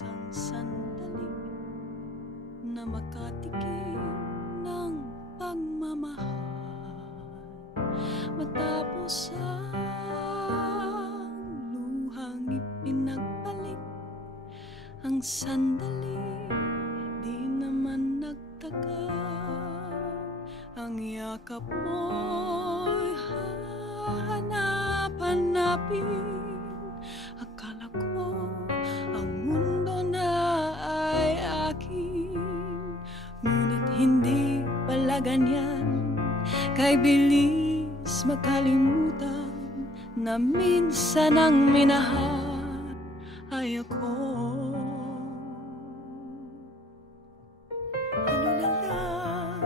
isang sandali na makatikim ng pagmamahal. Matapos ang luhang ipinagpalit, ang sandali di naman nagtagal. Ang yakap mo'y hahanap-hanapin. Akala ko ang mundo na ay akin, ngunit hindi pala ganyan. Kay bilis makalimutan na minsan ang minahal ay ako. Ano na lang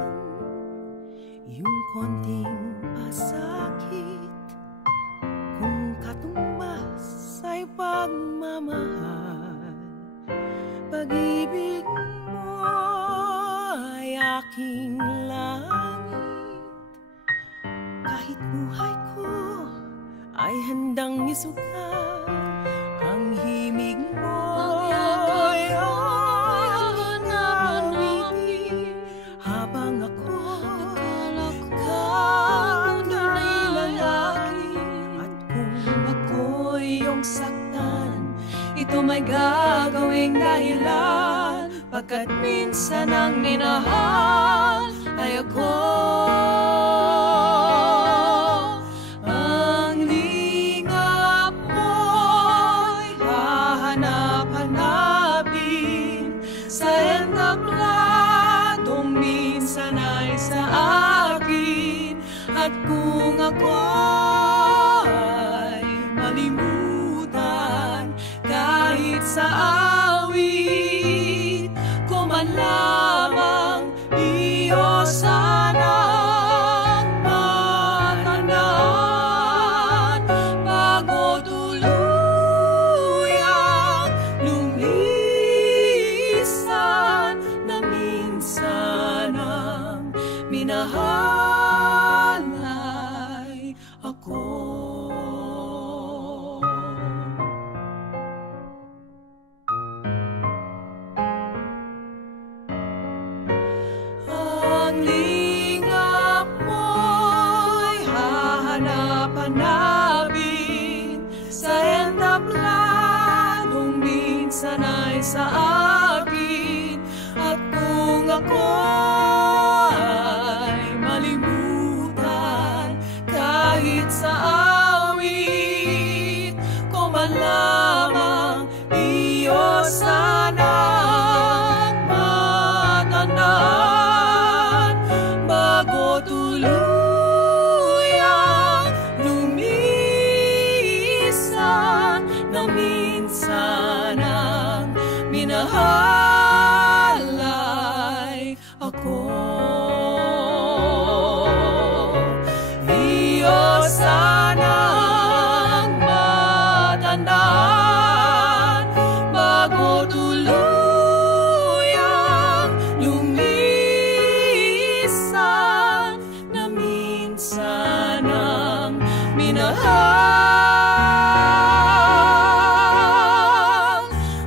yung konting pasakit kung katumbas ay pagmamahal. Pag-ibig mo ay aking langit, kahit buhay ko ay handang isugal. Ang himig mo ay aking awitin, habang ako kanunay lalaki. At kung ako'y iyong saktan, ito may gagawing dahilan, pagkat minsan ang minahal ay ako. Ang lingap mo'y hahanap-hanapin sa entabladong minsan ay sa akin. At kung ako'y malimutan kahit sa awit ko man lamang, iyo sanang matandaan bago tuluyang lumisan, na minsan ang minahal ay ako. Ang lingap mo'y hahanap-hanapin sa entabladong minsan ay sa akin. At kung ako ay malimutan kahit sa awit ko man lamang, iyo sanang matandaan bago tuluyang lumisan, na minsan ang minahal ay ako. Iyo sanang matandaan bago tuluyang lumisan, na minsan ang minahal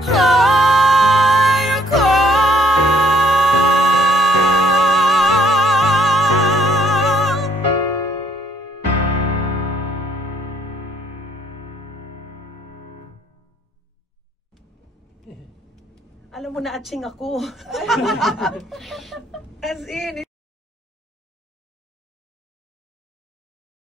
ay ako. Alam mo na, atsing ako. As in,